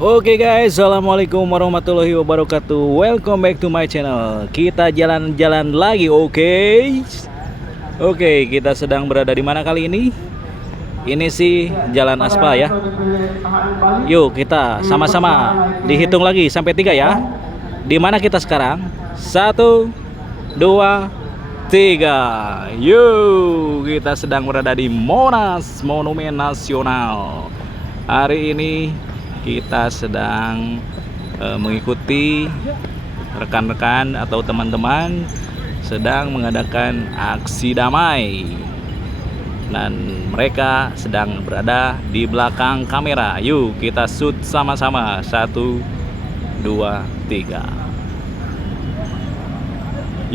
Oke guys, assalamualaikum warahmatullahi wabarakatuh. Welcome back to my channel. Kita jalan-jalan lagi, oke? Oke, kita sedang berada di mana kali ini? Ini sih Jalan Aspal ya. Yuk kita sama-sama dihitung lagi sampai 3 ya. Di mana kita sekarang? 1, 2, 3. Yuk, kita sedang berada di Monas, Monumen Nasional. Hari ini kita sedang mengikuti rekan-rekan atau teman-teman sedang mengadakan aksi damai, dan mereka sedang berada di belakang kamera. Yuk kita shoot sama-sama. 1, 2, 3.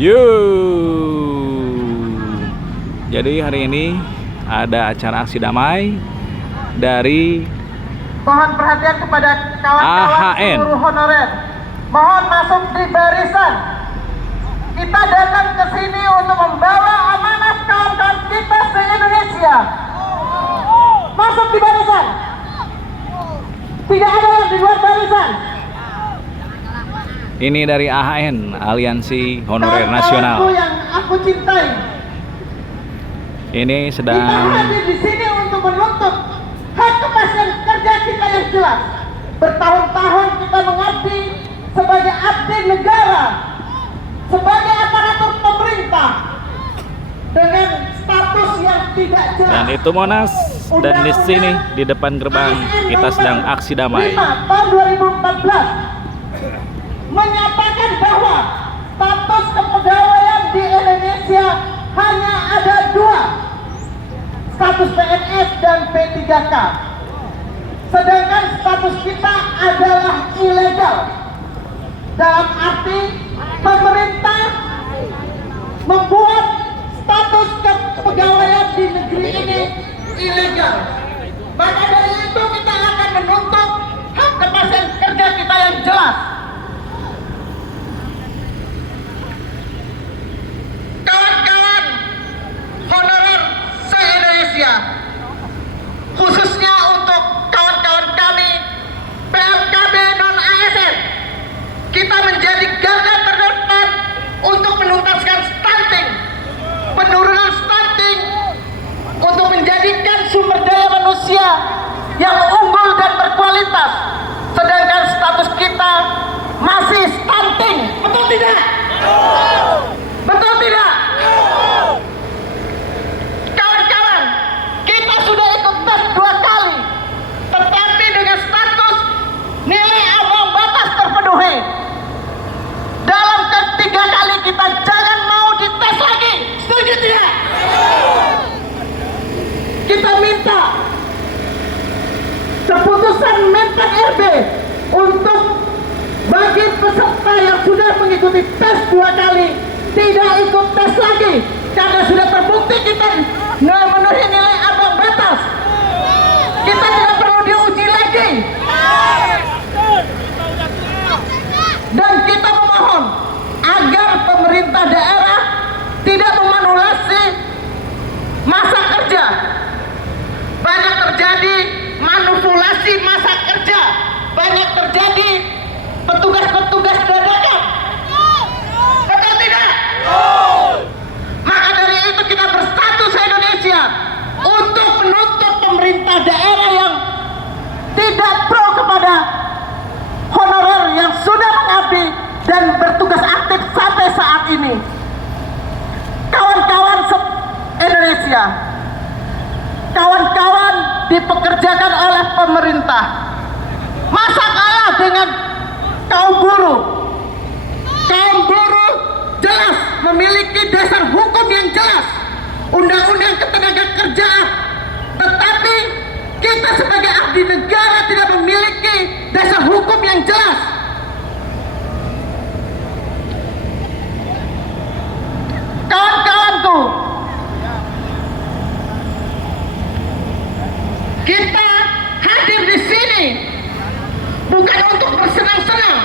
Yuk. Jadi hari ini ada acara aksi damai dari Mohon perhatian kepada kawan-kawan AHN. seluruh honorer. Mohon masuk di barisan. Kita datang ke sini untuk membawa amanah kawan-kawan kita se-Indonesia. Masuk di barisan. Tidak ada yang di luar barisan. Ini dari AHN, Aliansi Honorer Kawan-kawanku Nasional. yang aku cintai. Ini Kita sedang hadir di sini untuk menuntut hak kepastian kerja kita yang jelas. Bertahun-tahun kita mengabdi sebagai abdi negara, sebagai aparatur pemerintah dengan status yang tidak jelas. dan itu Monas, dan di sini di depan gerbang kita sedang aksi damai. 5 tahun 2014 menyatakan bahwa status kepegawaian di Indonesia hanya ada 2, status PNS dan P3K. Sedangkan status kita adalah ilegal. Dalam arti pemerintah membuat status kepegawaian di negeri ini ilegal. Maka dari itu kita akan menuntut hak kepastian kerja kita yang jelas. Kawan-kawan honorer se-Indonesia, khususnya untuk kawan-kawan kami PLKB non-ASN, kita menjadi garda terdepan untuk menuntaskan stunting, penurunan stunting, untuk menjadikan sumber daya manusia yang unggul dan berkualitas. Sedangkan status kita masih stunting, betul tidak? Betul tidak? Kawan-kawan, kita sudah ikut tes 2 kali, tetapi dengan status nilai ambang batas terpenuhi. Dalam ketiga kali kita jangan mau dites lagi. Setuju tidak? Kita minta keputusan Menpan RB untuk bagi peserta yang sudah mengikuti tes 2 kali tidak ikut tes lagi, karena sudah terbukti kita memenuhi nilai ambang batas. Kita tidak perlu diuji lagi. Dan kita memohon agar pemerintah daerah tidak memanipulasi masa kerja. Banyak terjadi manipulasi masa kerja, banyak terjadi petugas-petugas dadakan. Betul tidak? Maka dari itu kita bersatu se-Indonesia untuk menuntut pemerintah daerah yang tidak pro kepada honorer yang sudah mengabdi dan bertugas aktif sampai saat ini. Kawan-kawan Indonesia, kawan-kawan dipekerjakan oleh pemerintah, masa kalah dengan kaum buruh? Kaum buruh jelas memiliki dasar hukum yang jelas, undang-undang ketenagakerjaan, tetapi kita sebagai abdi negara tidak memiliki dasar hukum yang jelas. Kawan-kawanku, kita hadir di sini bukan untuk bersenang-senang,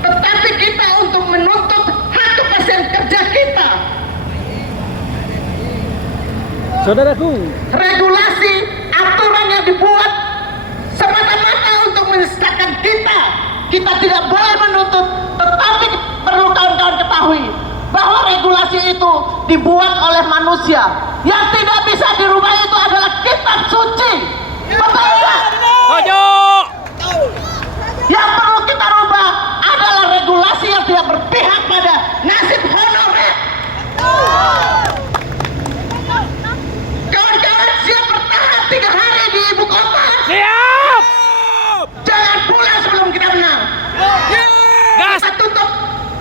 tetapi kita untuk menuntut hak kepastian kerja kita. Saudaraku, Regulasi aturan yang dibuat semata-mata untuk menyesatkan kita kita tidak boleh menuntut, tetapi perlu kawan-kawan ketahui bahwa regulasi itu dibuat oleh manusia. Yang tidak bisa dirubah itu adalah kitab suci. Betul tidak? Setuju. Yang perlu kita rubah adalah regulasi yang tidak berpihak pada nasib honorer. Kawan-kawan siap bertahan 3 hari di ibu kota. Siap. Jangan pulang sebelum kita menang. Gas. Kita tutup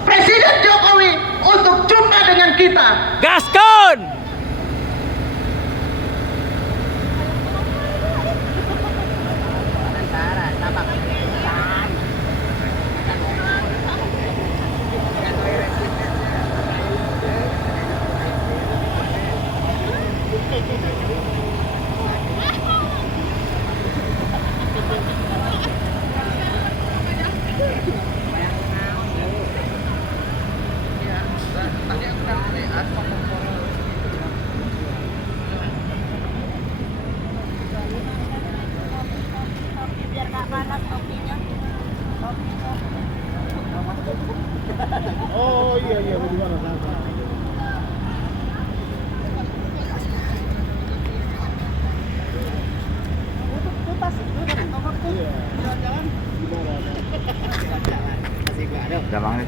Presiden Jokowi untuk jumpa dengan kita. Gaskon. Biar gak panas topinya. Oh iya bagaimana sama? Gampang nih.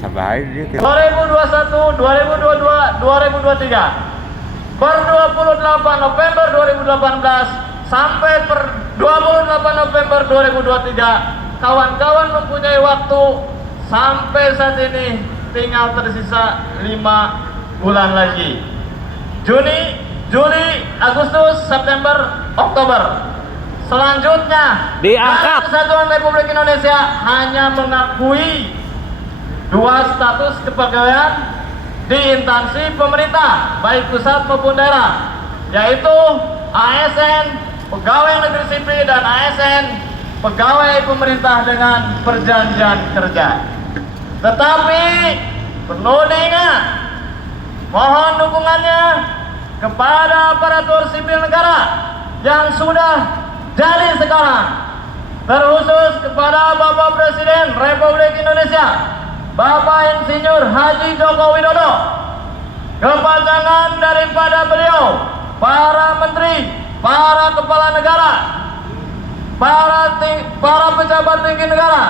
Sabar dia. 2021, 2022, 2023 per 28 November 2018 sampai per 28 November 2023 kawan-kawan mempunyai waktu sampai saat ini tinggal tersisa 5 bulan lagi. Juni, Juli, Agustus, September, Oktober. Selanjutnya Diangkat. Kesatuan Republik Indonesia hanya mengakui 2 status kepegawaian di instansi pemerintah baik pusat maupun daerah, yaitu ASN pegawai negeri sipil dan ASN pegawai pemerintah dengan perjanjian kerja. Tetapi perlu diingat, mohon dukungannya kepada aparatur sipil negara yang sudah jadi sekarang, terkhusus kepada Bapak Presiden Republik Indonesia Bapak Insinyur Haji Joko Widodo, kepanjangan daripada beliau, para menteri, para kepala negara, para pejabat tinggi negara.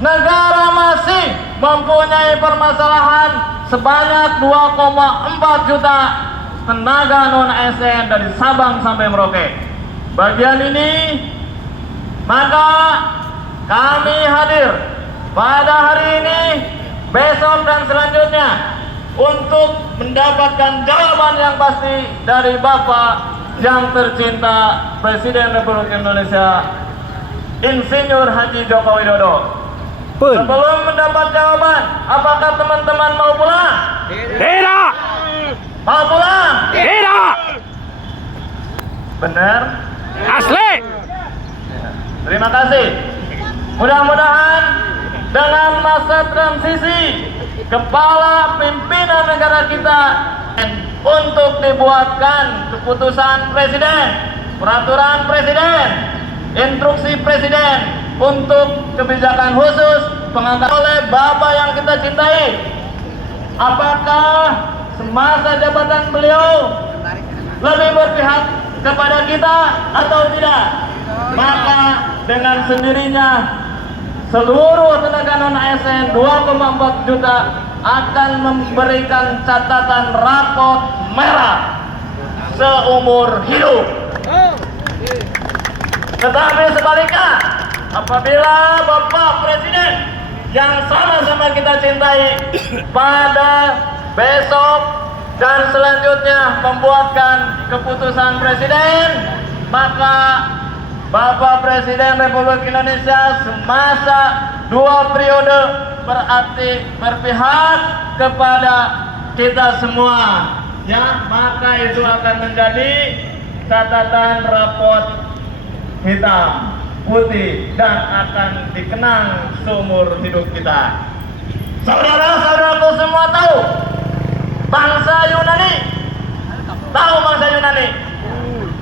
Negara masih mempunyai permasalahan sebanyak 2,4 juta tenaga non-ASN dari Sabang sampai Merauke. Bagian ini maka kami hadir pada hari ini, besok dan selanjutnya untuk mendapatkan jawaban yang pasti dari Bapak yang tercinta Presiden Republik Indonesia Insinyur Haji Joko Widodo. Sebelum mendapat jawaban, apakah teman-teman mau pulang? Tidak. Mau pulang? Tidak. Benar? Asli. Terima kasih. Mudah-mudahan dengan masa transisi kepala pimpinan negara kita untuk dibuatkan keputusan presiden, peraturan presiden, instruksi presiden untuk kebijakan khusus pengangkatan oleh Bapak yang kita cintai. Apakah semasa jabatan beliau lebih berpihak kepada kita atau tidak? Maka dengan sendirinya seluruh tenaga non-ASN 2,4 juta akan memberikan catatan rapot merah seumur hidup. Tetapi sebaliknya, apabila Bapak Presiden yang sama-sama kita cintai pada besok dan selanjutnya membuatkan keputusan presiden, maka Bapak Presiden Republik Indonesia semasa 2 periode berarti berpihak kepada kita semua, ya, maka itu akan menjadi catatan raport hitam putih dan akan dikenang seumur hidup kita. Saudara-saudaraku semua tahu bangsa Yunani, tahu bangsa Yunani,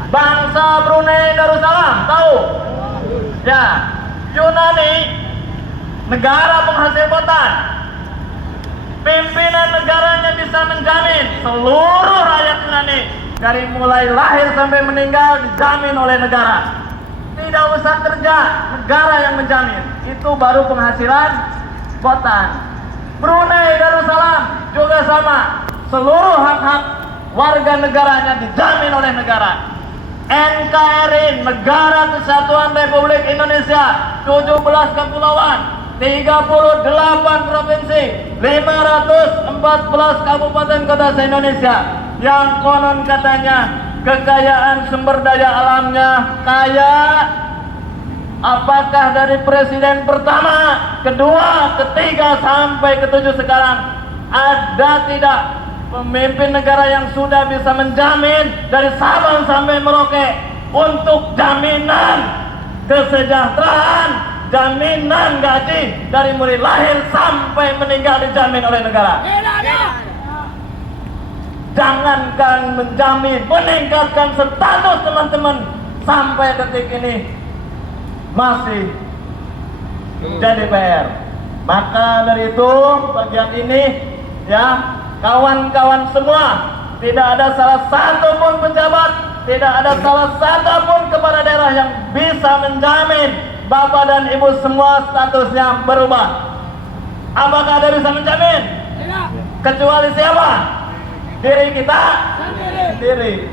bangsa Brunei Darussalam, tahu Ya, Yunani negara penghasil botan. Pimpinan negaranya bisa menjamin seluruh rakyat Yunani dari mulai lahir sampai meninggal dijamin oleh negara. Tidak usah kerja, negara yang menjamin. Itu baru penghasilan botan. Brunei Darussalam juga sama. Seluruh hak-hak warga negaranya dijamin oleh negara. NKRI, Negara Kesatuan Republik Indonesia, 17 kepulauan, 38 provinsi, 514 kabupaten kota se-Indonesia, yang konon katanya kekayaan sumber daya alamnya kaya. Apakah dari presiden pertama, kedua, ketiga, sampai ketujuh sekarang ada tidak pemimpin negara yang sudah bisa menjamin dari Sabang sampai Merauke untuk jaminan kesejahteraan, jaminan gaji dari mulai lahir sampai meninggal dijamin oleh negara? Jangankan menjamin, meningkatkan status teman-teman sampai detik ini masih jadi PR. Maka dari itu bagian ini, ya, kawan-kawan semua, tidak ada salah satu pun pejabat, tidak ada salah satu pun kepala daerah yang bisa menjamin Bapak dan Ibu semua statusnya berubah. Apakah ada bisa menjamin? Kecuali siapa? Diri kita sendiri.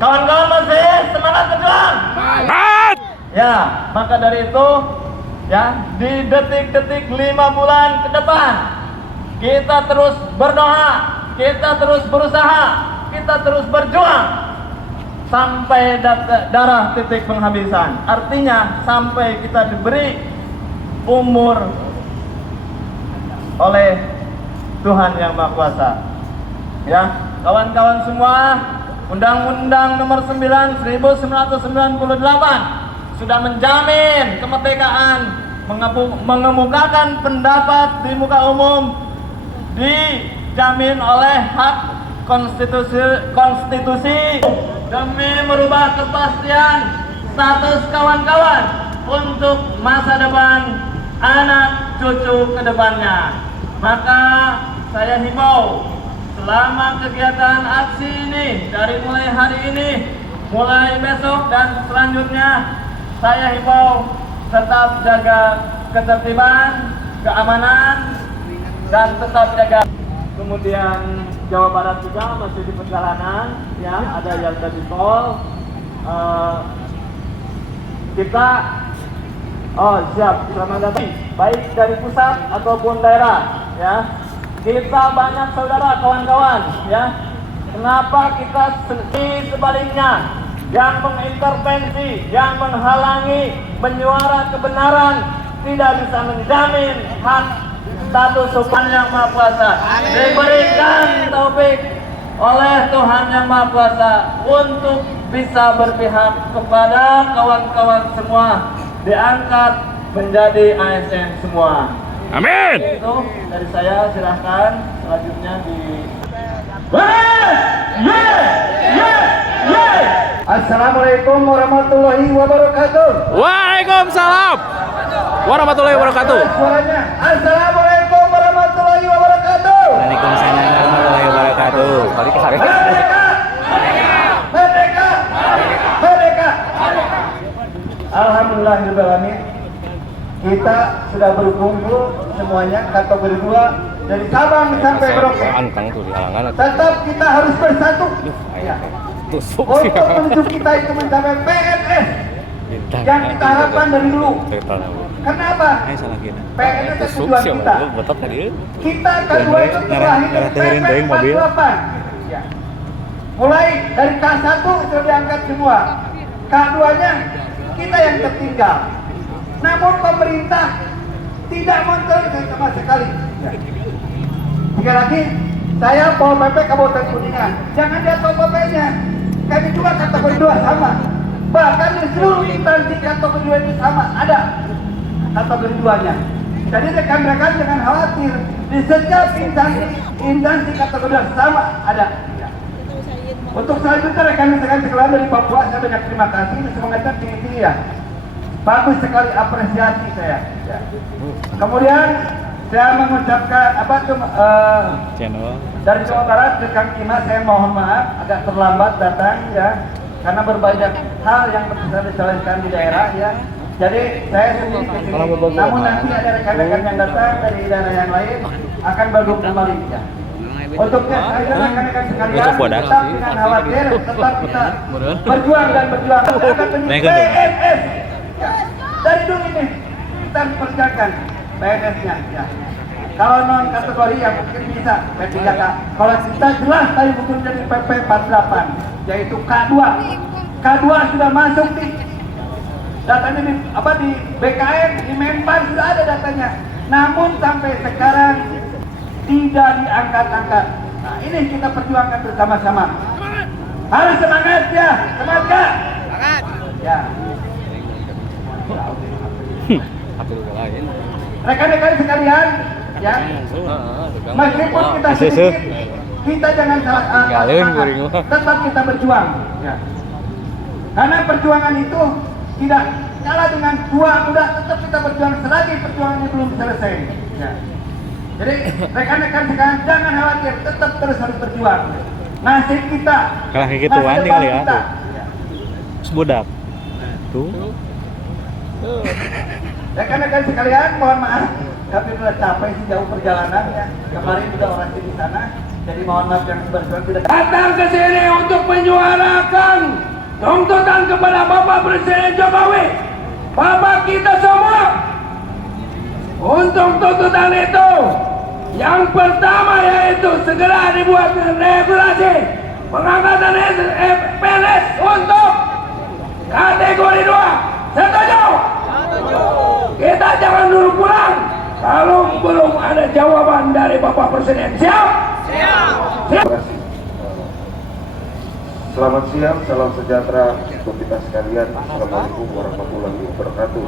Kawan-kawan masih semangat berjuang? Ya, maka dari itu, ya, di detik-detik 5 bulan ke depan, kita terus berdoa, kita terus berusaha, kita terus berjuang sampai darah titik penghabisan. Artinya sampai kita diberi umur oleh Tuhan Yang Maha Kuasa. Ya, kawan-kawan semua, Undang-Undang Nomor 9 1998 sudah menjamin kemerdekaan, mengemukakan pendapat di muka umum, dijamin oleh hak konstitusi demi merubah kepastian status kawan-kawan untuk masa depan anak cucu ke depannya. Maka saya himbau, selama kegiatan aksi ini dari mulai hari ini, mulai besok dan selanjutnya, saya himbau tetap jaga ketertiban, keamanan, dan tetap jaga. Kemudian Jawa Barat juga masih di perjalanan, ya, ada yang dari tol. Kita, siap, selamat datang, baik dari pusat ataupun daerah, ya. Kita banyak saudara, kawan-kawan, ya. Kenapa kita sebaliknya yang mengintervensi, yang menghalangi, menyuara kebenaran, tidak bisa menjamin hak status Tuhan Yang Maha Kuasa. Diberikan taufik oleh Tuhan Yang Maha Kuasa untuk bisa berpihak kepada kawan-kawan semua, diangkat menjadi ASN semua. Amin. Itu dari saya, silahkan selanjutnya di. Assalamualaikum warahmatullahi wabarakatuh. Waalaikumsalam warahmatullahi wabarakatuh. Suaranya. Assalamualaikum warahmatullahi wabarakatuh. Waalaikumsalam warahmatullahi wabarakatuh. Merdeka! Merdeka! Merdeka! Alhamdulillahirrahmanirrahim. Kita sudah berkumpul semuanya kategori 2 dari Sabang sampai Merauke. Tetap kita harus bersatu. Ya. Untuk menuju kita itu mencapai PNS yang kita harapkan dari dulu. Kenapa? PNS itu tujuan kita. Kita kedua itu terakhir PP 48. Ya. Mulai dari K1 sudah diangkat semua. K2-nya kita yang tertinggal. Namun pemerintah tidak monitor sama sekali. Ya. Sekali lagi, saya Pol PP Kabupaten Kuningan. Jangan lihat Pol PP-nya. Kami juga kategori 2 sama. Bahkan di seluruh instansi kategori 2 itu sama, ada kategori 2-nya. Jadi rekan-rekan jangan khawatir, di setiap instansi kategori 2 sama, ada. Untuk selanjutnya rekan-rekan sekalian dari Papua, saya banyak terima kasih, semangatnya tinggi ya. bagus sekali apresiasi saya. Ya. Kemudian saya mengucapkan Channel. dari Jawa Barat ke Kang Ima, saya mohon maaf agak terlambat datang ya, karena berbanyak hal yang bisa diselesaikan di daerah ya. Jadi saya sendiri ke sini, namun nanti ada rekan-rekan yang datang dari daerah yang lain akan baru kembali ya. Untuknya saya rekan-rekan sekalian, tetap dengan khawatir, tetap kita berjuang dan berjuang. Kita akan menjadi PNS. Ya. Dari dulu ini kita kerjakan PNS-nya. Ya. Kalau non kategori yang mungkin bisa P3K. Kalau kita jelas tadi betul jadi PP 48, yaitu K2. K2 sudah masuk di datanya di BKN, di Menpan sudah ada datanya. Namun sampai sekarang tidak diangkat-angkat. Nah, ini kita perjuangkan bersama-sama. Harus semangat ya, semangat. Semangat. Ya. Rekan-rekan sekalian, ya. Meskipun kita sedikit, kita jangan salah semangat. Tetap kita berjuang. Ya. Karena perjuangan itu tidak kalah dengan dua kuda, tetap kita berjuang selagi perjuangannya belum selesai. Ya. Jadi rekan-rekan sekalian jangan khawatir, tetap terus harus berjuang. Nasib kita. Kalah kayak gituan tinggal ya. Sebudak. Tuh. Rekan-rekan sekalian, mohon maaf, kami sudah capek sih jauh perjalanan ya. Kemarin sudah orasi di sana, jadi mohon maaf yang sebesar tidak datang ke sini untuk menyuarakan tuntutan kepada Bapak Presiden Jokowi, Bapak kita semua. Untuk tuntutan itu, yang pertama yaitu segera dibuat regulasi pengangkatan PNS untuk kategori 2. Setuju? Kita jangan dulu pulang kalau belum ada jawaban dari Bapak Presiden. Siap? Siap. Siap. Selamat siang, salam sejahtera untuk kita sekalian. Assalamualaikum warahmatullahi wabarakatuh.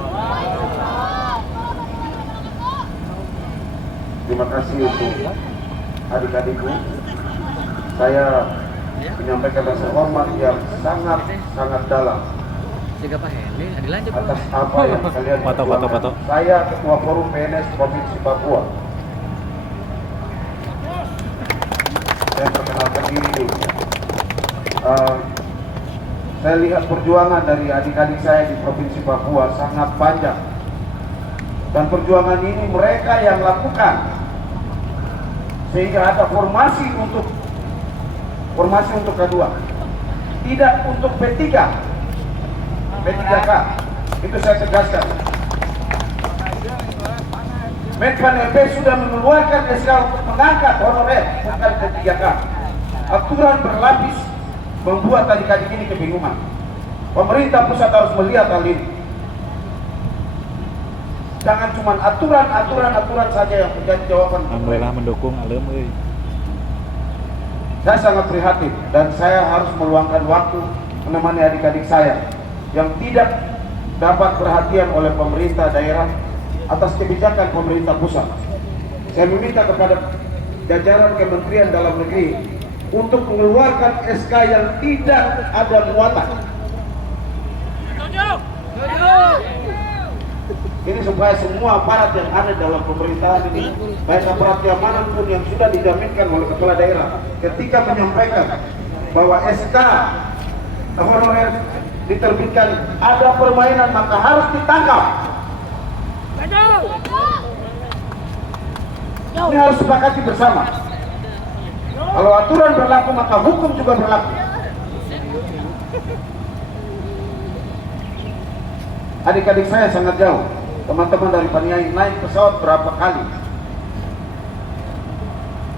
Terima kasih untuk adik-adikku. Saya menyampaikan rasa hormat yang sangat dalam atas apa yang kalian perjuangkan. Saya Ketua Forum PNS Provinsi Papua. Saya perkenalkan diri dulu. Saya lihat perjuangan dari adik-adik saya di Provinsi Papua sangat panjang. Dan perjuangan ini mereka yang lakukan. Sehingga ada formasi untuk K2. Tidak untuk P3K. Itu saya tegaskan. Menpan LB sudah mengeluarkan SK untuk mengangkat honorer, bukan P3K. Aturan berlapis membuat adik-adik ini kebingungan. Pemerintah pusat harus melihat hal ini. Jangan cuma aturan saja yang menjadi jawaban. Alhamdulillah mendukung alem euy. Saya sangat prihatin dan saya harus meluangkan waktu menemani adik-adik saya yang tidak dapat perhatian oleh pemerintah daerah atas kebijakan pemerintah pusat. Saya meminta kepada jajaran Kementerian Dalam Negeri untuk mengeluarkan SK yang tidak ada muatan. Ini supaya semua aparat yang ada dalam pemerintahan ini, baik aparat yang manapun yang sudah dijaminkan oleh kepala daerah, ketika menyampaikan bahwa SK honorer diterbitkan ada permainan, maka harus ditangkap. Ini harus sepakati bersama. Kalau aturan berlaku, maka hukum juga berlaku. Adik-adik saya sangat jauh. Teman-teman dari Paniai naik pesawat berapa kali.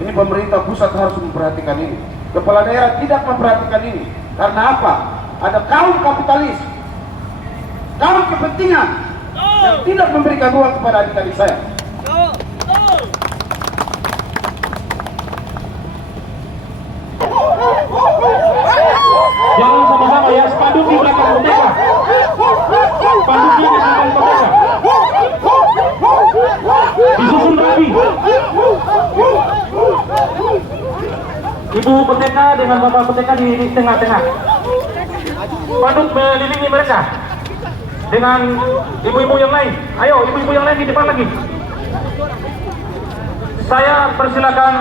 Ini pemerintah pusat harus memperhatikan ini. Kepala daerah tidak memperhatikan ini. Karena apa? Ada kaum kapitalis, kaum kepentingan yang tidak memberikan ruang kepada adik-adik saya. Jangan sama-sama ya, spanduk di belakang merdeka. Spanduk di belakang merdeka. Disusun rapi. Ibu Pendeta dengan Bapak Pendeta di tengah-tengah. Spanduk melilingi mereka. dengan ibu-ibu yang lain. Ayo, ibu-ibu yang lain di depan lagi. Saya persilakan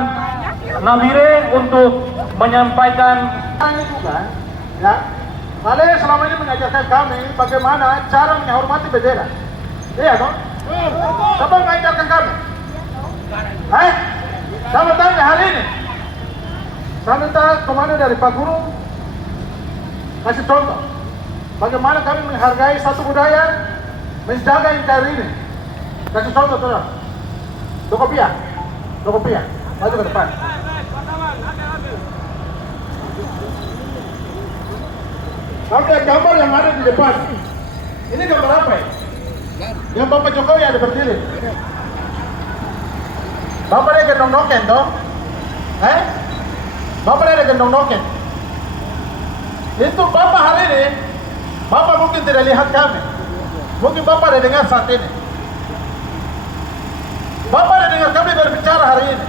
Nabire untuk menyampaikan. Ini juga, ya. Malay selama ini mengajarkan kami bagaimana cara menghormati bendera. Iya toh? Siapa mengajarkan kami? Sama tanya hari ini. Saya minta komandan dari Pak Guru kasih contoh bagaimana kami menghargai satu budaya, menjaga NKRI ini. Kasih contoh saudara. Dokopia, maju ke depan. Oke, gambar yang ada di depan. Ini gambar apa ya? Yang Bapak Jokowi ada berdiri. Bapak dia gendong noken toh? Bapak dia ada gendong noken. Itu Bapak hari ini, Bapak mungkin tidak lihat kami. Mungkin Bapak ada dengar saat ini. Bapak ada dengar kami berbicara hari ini.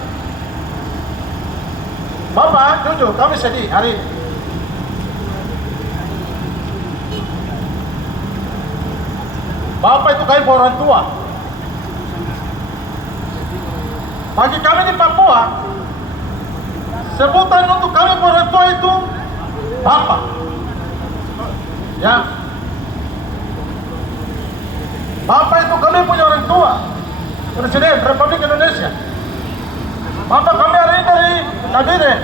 Bapak, jujur, kami sedih hari ini. Bapak itu kayak orang tua. Bagi kami di Papua, sebutan untuk kami orang tua itu Bapak. Ya. Bapak itu kami punya orang tua. Presiden Republik Indonesia. Bapak kami hari ini dari kabinet.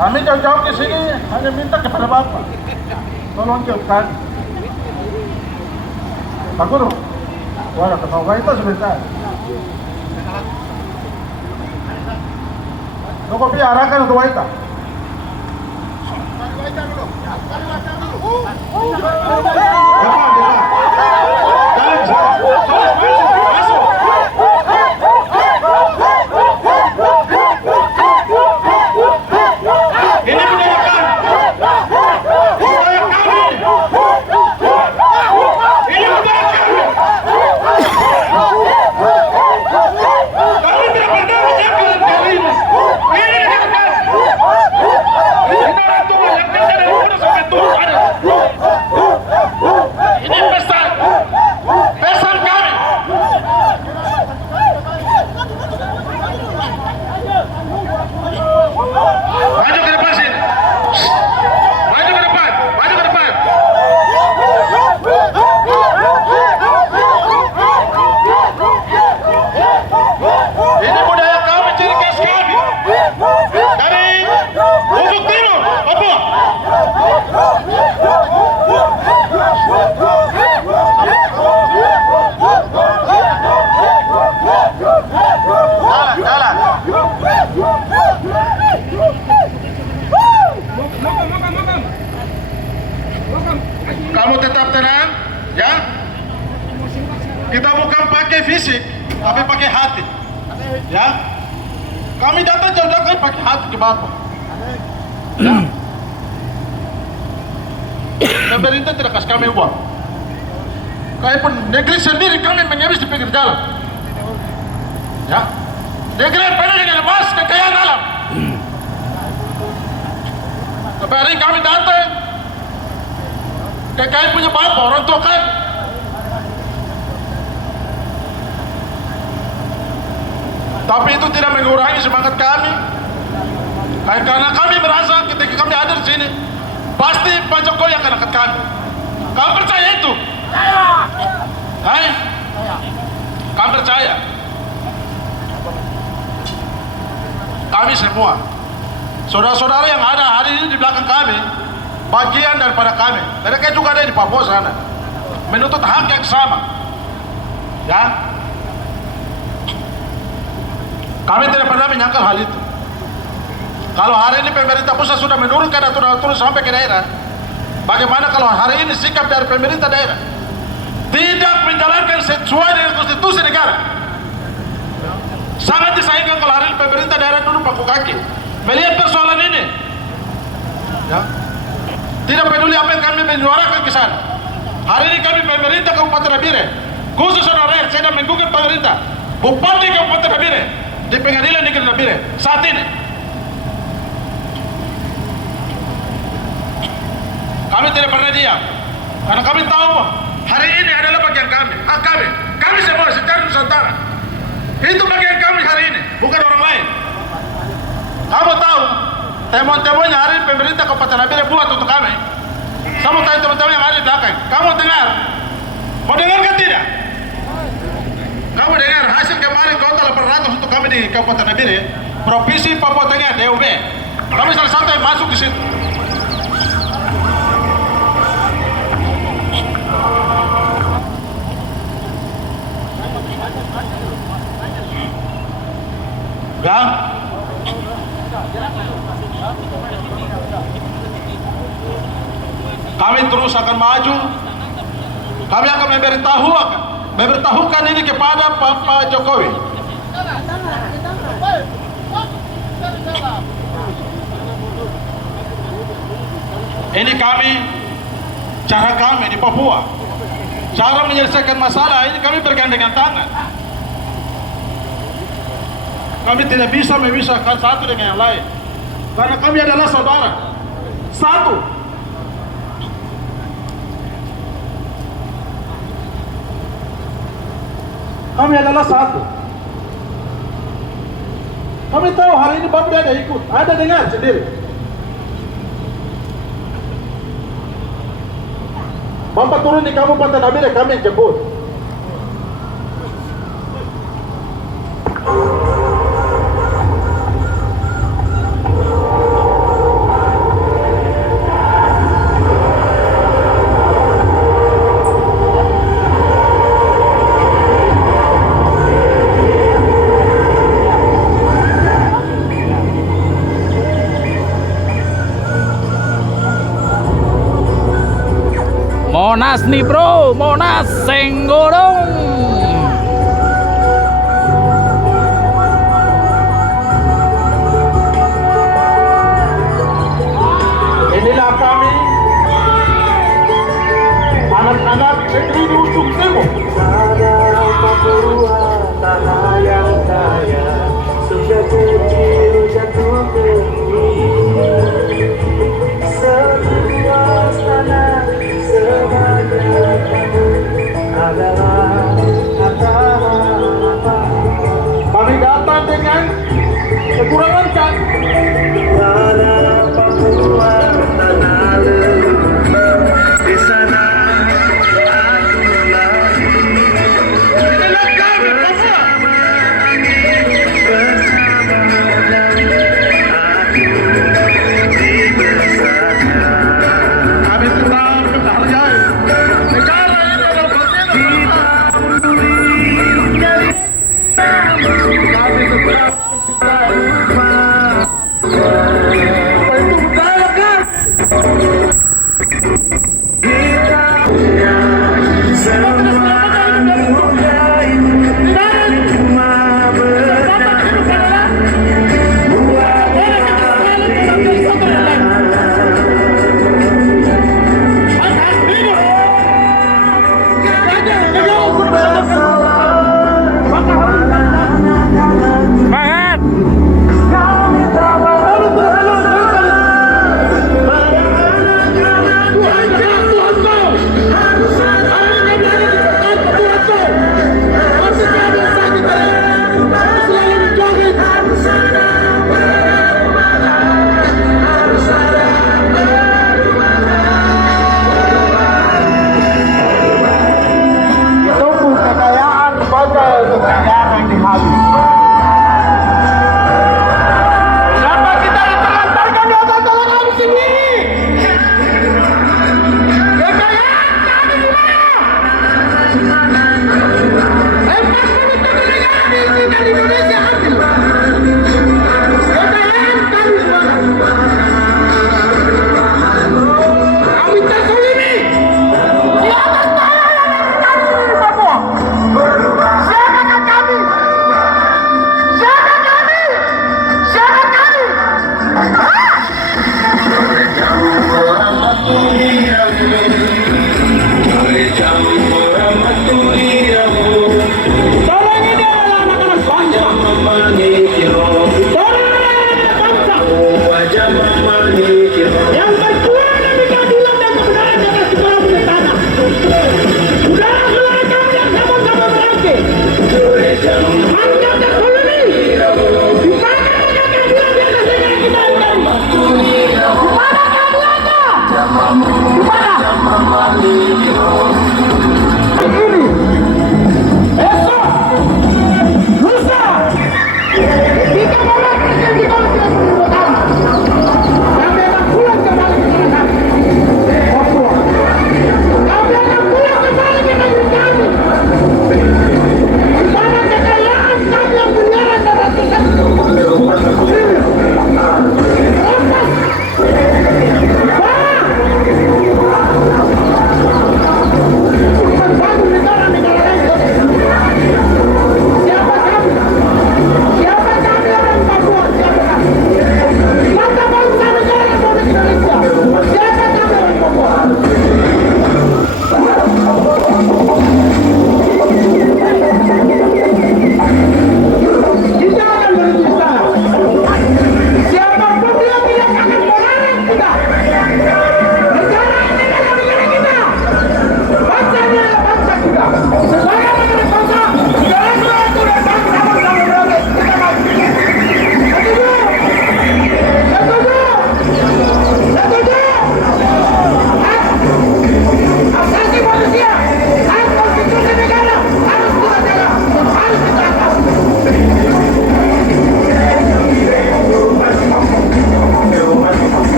Kami jauh-jauh ke sini hanya minta kepada Bapak, tolong jauhkan. Pak Guru, wala ketawa itu sebentar. Nunggu piarakan untuk Waita. Kamu tetap tenang, ya. Kita bukan pakai fisik, tapi pakai hati, ya. Kami datang jauh-jauh pakai hati ke Bapak. Ya. Pemerintah tidak kasih kami uang. Kayak pun negeri sendiri kami menyebis di pinggir jalan. Ya. Negeri penuh dengan emas kekayaan alam. Tapi hari ini kami datang, kekayaan punya Bapak, orang tua kan. Tapi itu tidak mengurangi semangat kami. Karena kami merasa ketika kami ada di sini, pasti Pak Jokowi akan angkat kami. Kamu percaya itu? Hai? Kamu percaya? Kami semua, saudara-saudara yang ada hari ini di belakang kami, bagian daripada kami. Mereka juga ada di Papua sana, menuntut hak yang sama. Ya, kami tidak pernah menyangkal hal itu. Kalau hari ini pemerintah pusat sudah menurunkan aturan sampai ke daerah, bagaimana kalau hari ini sikap dari pemerintah daerah tidak menjalankan sesuai dengan konstitusi negara? Sangat disayangkan kalau hari ini pemerintah daerah duduk paku kaki melihat persoalan ini. Ya. Tidak peduli apa yang kami menyuarakan ke sana. Hari ini kami pemerintah Kabupaten Nabire, khusus saudara sedang menggugat pemerintah Bupati Kabupaten Nabire di Pengadilan Negeri Nabire saat ini. Kami tidak pernah diam. Karena kami tahu hari ini adalah bagian kami, hak kami. Kami semua secara Nusantara. Itu bagian kami hari ini, bukan orang lain. Kamu tahu, temuan-temuannya hari ini pemerintah Kabupaten Nabire buat untuk kami. Saya mau tanya teman-teman yang ada di belakang. Kamu dengar? Mau dengar kan tidak? Kamu dengar hasil kemarin total 800 untuk kami di Kabupaten Nabire, Provinsi Papua Tengah, DUB. Kami salah satu yang masuk di situ. Ya. Kami terus akan maju. Kami akan memberitahukan ini kepada Pak Jokowi. Ini cara kami di Papua. Cara menyelesaikan masalah ini kami bergandengan tangan. Kami tidak bisa memisahkan satu dengan yang lain. Karena kami adalah saudara. Satu. Kami adalah satu. Kami tahu hari ini Bapak ada ikut, ada dengar sendiri. Bapak turun di Kabupaten Nabire, kami yang jemput. Monas nih bro, Monas Senggorong. Inilah kami, anak-anak negeri di ujung timur. Papua tanah yang kaya, sejak kecil jatuh ke bumi. Seluas tanah sebanyak kamu adalah kata apa? Kami datang dengan kekurangan kan. Tanah Papua tanah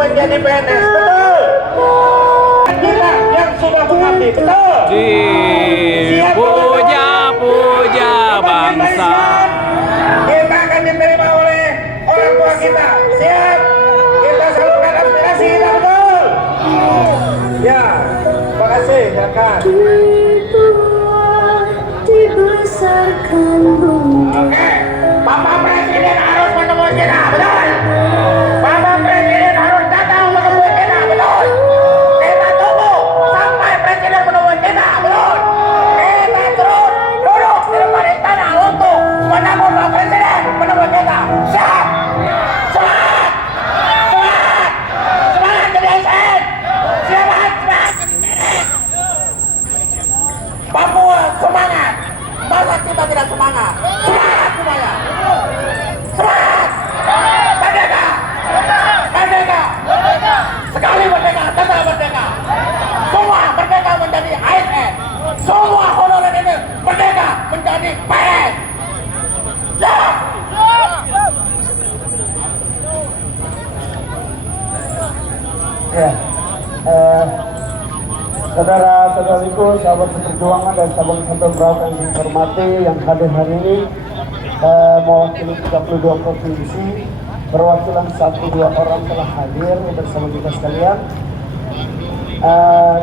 menjadi PNS, betul? Kita yang sudah mengabdi, betul? Puja bangsa. Kita akan diterima oleh orang tua kita. Siap? Kita salurkan aspirasi kita, betul? Ya, terima kasih, silakan. Dibesarkan bumi. Oke, Bapak Presiden harus menemui kita, betul? Bapak Presiden harus datang menemui kita, betul? Kita tunggu sampai Presiden menemui kita, betul? Kita terus duduk di depan istana untuk menunggu Bapak Presiden menemui kita. Siap? Semangat! Semangat! Semangat jadi ASN! Semangat! Semangat! Papua semangat! Masa kita tidak semangat? Semangat semuanya! Semangat! Saudara-saudariku, sahabat seperjuangan dan sahabat satu Merauke yang saya hormati, yang hadir hari ini mewakili 32 provinsi, perwakilan 1-2 orang telah hadir bersama kita sekalian.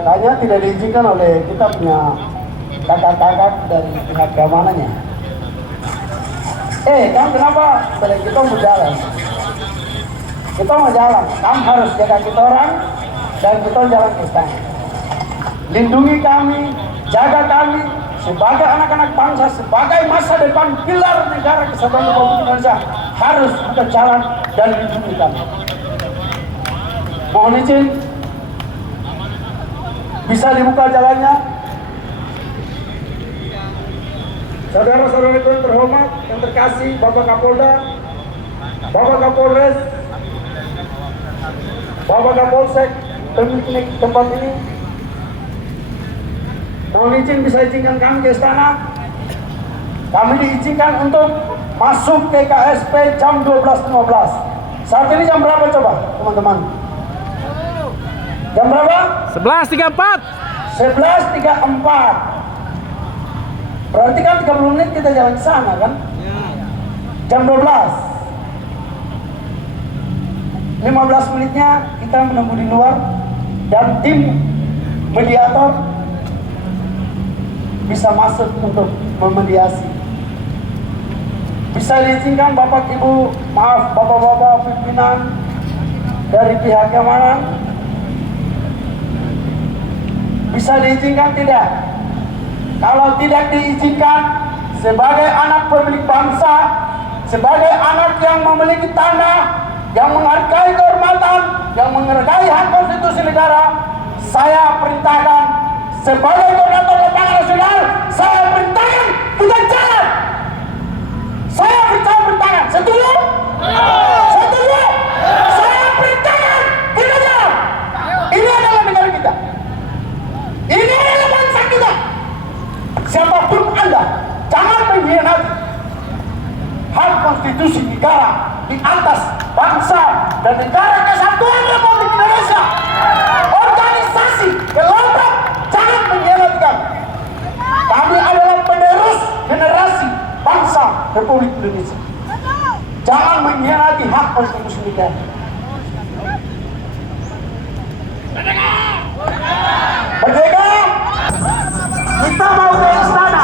Kayaknya tidak diizinkan oleh kita punya kakak-kakak dari pihak keamanannya. Kamu kenapa balik kita mau jalan? Kita mau jalan, kamu harus jaga kita orang dan kita jalan ke istana. Lindungi kami, jaga kami sebagai anak-anak bangsa, sebagai masa depan pilar negara kesatuan Republik Indonesia, harus kita jalan dan lindungi kami. Mohon izin, bisa dibuka jalannya. Saudara-saudara yang terhormat, yang terkasih, Bapak Kapolda, Bapak Kapolres, Bapak Kapolsek, pemilik tempat ini, mohon izin bisa izinkan kami ke istana. Kami diizinkan untuk masuk ke KSP jam 12.15. Saat ini jam berapa coba teman-teman? Jam berapa? 11.34. 11.34. Berarti kan 30 menit kita jalan ke sana kan? Jam 12. 15 menitnya kita menunggu di luar dan tim mediator bisa masuk untuk memediasi. Bisa diizinkan Bapak Ibu, maaf Bapak-Bapak pimpinan dari pihak keamanan, bisa diizinkan tidak? Kalau tidak diizinkan, sebagai anak pemilik bangsa, sebagai anak yang memiliki tanah, yang menghargai kehormatan, yang menghargai hak konstitusi negara, saya perintahkan sebagai koordinator lapangan nasional, saya perintahkan kita jalan. Saya perintahkan, setuju? Setuju? Saya perintahkan kita jalan. Ini adalah negara kita. Ini adalah bangsa kita. Siapapun Anda, jangan mengkhianati hak konstitusi negara di atas bangsa dan negara kesatuan Republik Indonesia. Organisasi, kelompok, jangan mengkhianati kami. Kami adalah penerus generasi bangsa Republik Indonesia. Jangan mengkhianati hak konstitusi negara. Merdeka! Kita mau ke istana,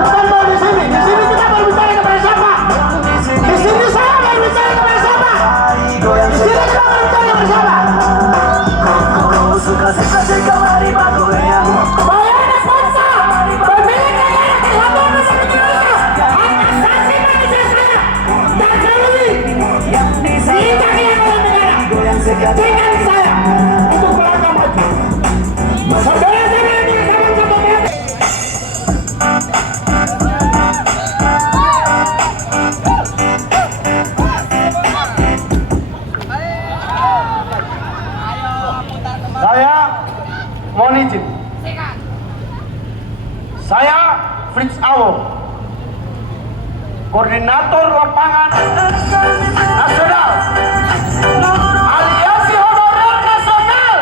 bukan mau di sini. Di sini kita berbicara kepada siapa? Di sini saya berbicara kepada siapa? Di sini kita berbicara kepada siapa? Saya anak bangsa, pemilik negara kesatuan Republik Indonesia. Hak asasi manusia saya dan terlebih tidak hilang negara dengan saya untuk melangkah maju. Saudara-saudara yang sama-sama saya mohon izin. Saya Fritz Awo, koordinator lapangan nasional Aliansi Honorer Nasional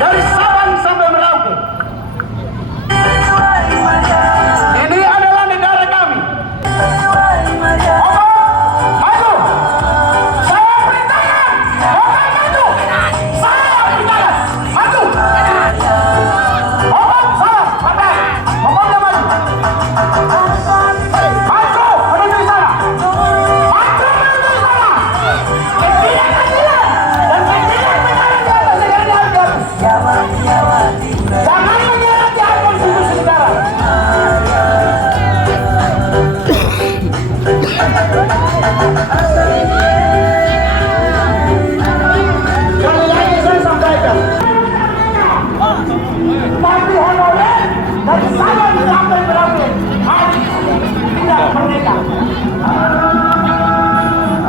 dari Sabang sampai Merauke. Ini adalah negara kami. Maju! Saya perintahkan! Bapak maju! Saya perintahkan! Maju! Bapak salah! Bapak! Bapaknya maju! Maju! Menuju istana! Maju menuju istana! Ketidakadilan dan ketidakbenaran di atas negara ini harus dihapus. Jangan mengkhianati hak konstitusi negara. Sekali lagi saya sampaikan, Bupati honorer dari Sabang sampai Merauke hari ini tidak merdeka.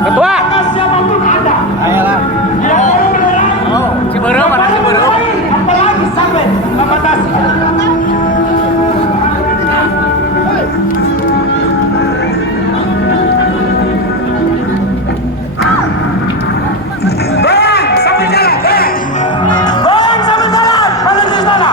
Ketua. Maka siapapun Anda, Ayolah. tidak boleh menyerang. Ciberem, mana Ciberem? Apalagi sampai membatasi. Bang, sampai jalan, bang. Bang, sampai jalan, menuju istana.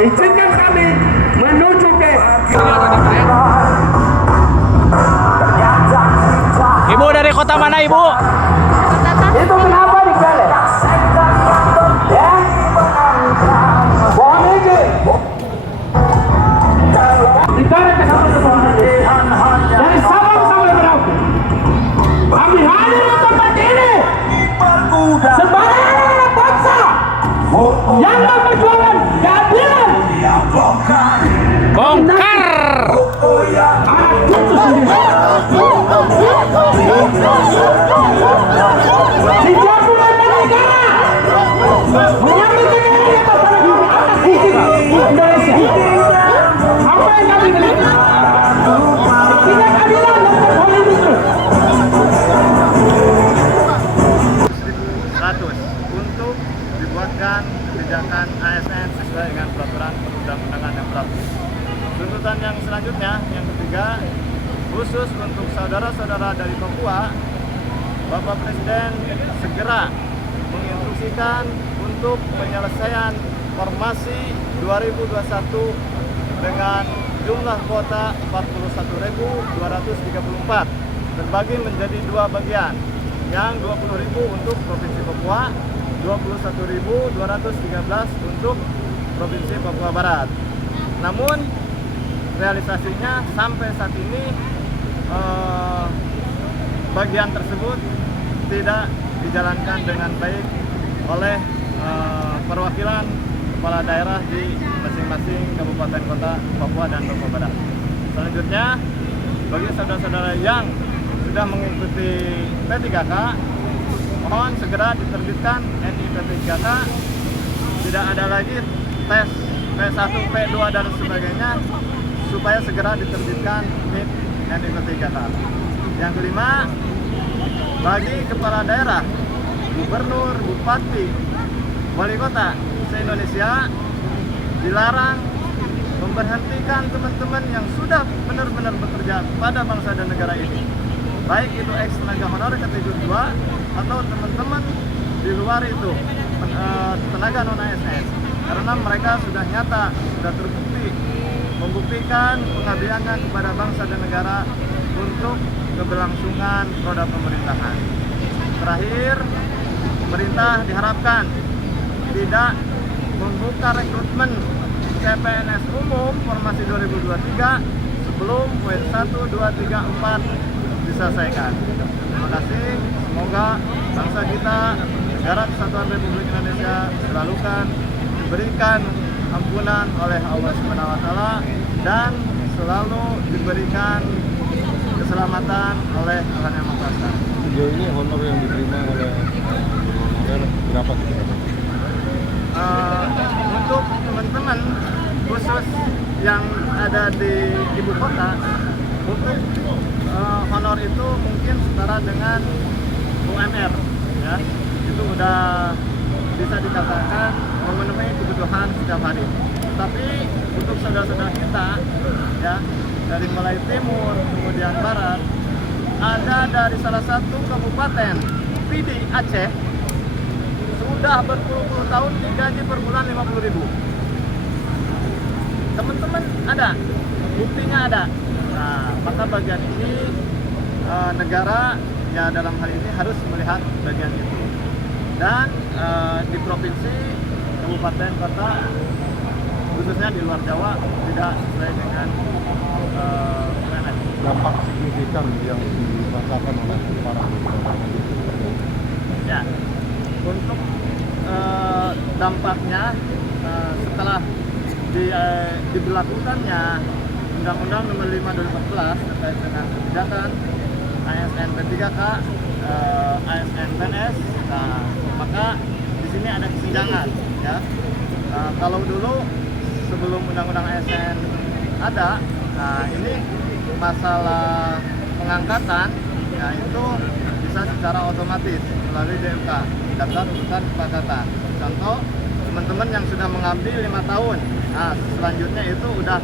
izinkan kami menuju ke Ibu dari kota mana ibu? Itu kenapa dibalik? Ya? Pohon izin. ditarik ke sama dari Sabang sampai Merauke. Kami hadir di tempat ini sebagai anak bangsa yang memperjuangkan keadilan. Bongkar. Anak khusus ini. Sejak bulan negara menyambut negara di atas tanah bumi atas izin Indonesia. Apa yang kami miliki? Tidak keadilan dan populisme terus. 100 untuk dibuatkan kebijakan ASN sesuai dengan peraturan perundang-undangan yang berlaku. Tuntutan yang selanjutnya, yang ketiga, khusus untuk saudara-saudara dari Papua, Bapak Presiden segera menginstruksikan untuk penyelesaian formasi 2021 dengan jumlah kuota 41.234 terbagi menjadi dua bagian, yang 20.000 untuk Provinsi Papua, 21.213 untuk Provinsi Papua Barat. Namun realisasinya sampai saat ini bagian tersebut tidak dijalankan dengan baik oleh perwakilan kepala daerah di masing-masing kabupaten kota Papua dan Papua Barat. Selanjutnya, bagi saudara-saudara yang sudah mengikuti P3K, mohon segera diterbitkan NI P3K. Tidak ada lagi tes P1, P2 dan sebagainya, supaya segera diterbitkan NIP NI P3K. Yang kelima, bagi kepala daerah, gubernur, bupati, wali kota se-Indonesia dilarang memberhentikan teman-teman yang sudah benar-benar bekerja pada bangsa dan negara ini, baik itu ex tenaga honorer kategori 2 atau teman-teman di luar itu, tenaga non ASN, karena mereka sudah nyata, sudah terbukti membuktikan pengabdiannya kepada bangsa dan negara untuk keberlangsungan roda pemerintahan. Terakhir, pemerintah diharapkan tidak membuka rekrutmen CPNS umum formasi 2023 sebelum poin 1, 2, 3, 4 diselesaikan. Terima kasih. Semoga bangsa kita, negara Kesatuan Republik Indonesia selalu diberikan ampunan oleh Allah SWT dan selalu diberikan keselamatan oleh Tuhan Yang Maha Kuasa. Sejauh ini honor yang diterima oleh berapa sih? Untuk teman-teman khusus yang ada di ibu kota, untuk honor itu mungkin setara dengan UMR, ya, itu udah bisa dikatakan memenuhi kebutuhan setiap hari. Tapi untuk saudara-saudara kita, ya, dari mulai timur kemudian barat, ada dari salah satu kabupaten PD Aceh sudah berpuluh-puluh tahun digaji per bulan 50.000. Teman-teman ada, buktinya ada. Nah, maka bagian ini negara ya dalam hal ini harus melihat bagian itu. Dan di provinsi, kabupaten, kota, khususnya di luar Jawa tidak sesuai dengan UMR. Dampak signifikan yang dirasakan oleh para Ya, untuk dampaknya setelah diberlakukannya Undang-Undang Nomor 5 2014 terkait dengan kebijakan ASN P3K, ASN PNS, nah, maka di sini ada kesenjangan, ya. Kalau dulu sebelum Undang-Undang ASN ada, nah ini masalah pengangkatan, ya itu bisa secara otomatis melalui DMK, daftar urutan kesepakatan. Contoh, teman-teman yang sudah mengabdi 5 tahun, nah selanjutnya itu udah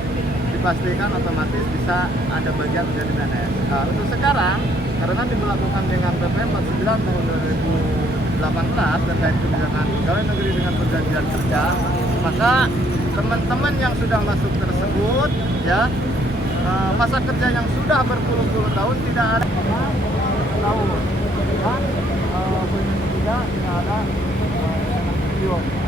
dipastikan otomatis bisa ada bagian menjadi PNS. Nah, untuk sekarang, karena diberlakukan dengan PP 49 tahun 2018 terkait kebijakan pegawai negeri dengan perjanjian kerja, maka teman-teman yang sudah masuk tersebut ya, masa kerja yang sudah berpuluh-puluh tahun tidak ada tahun dan tidak ada video.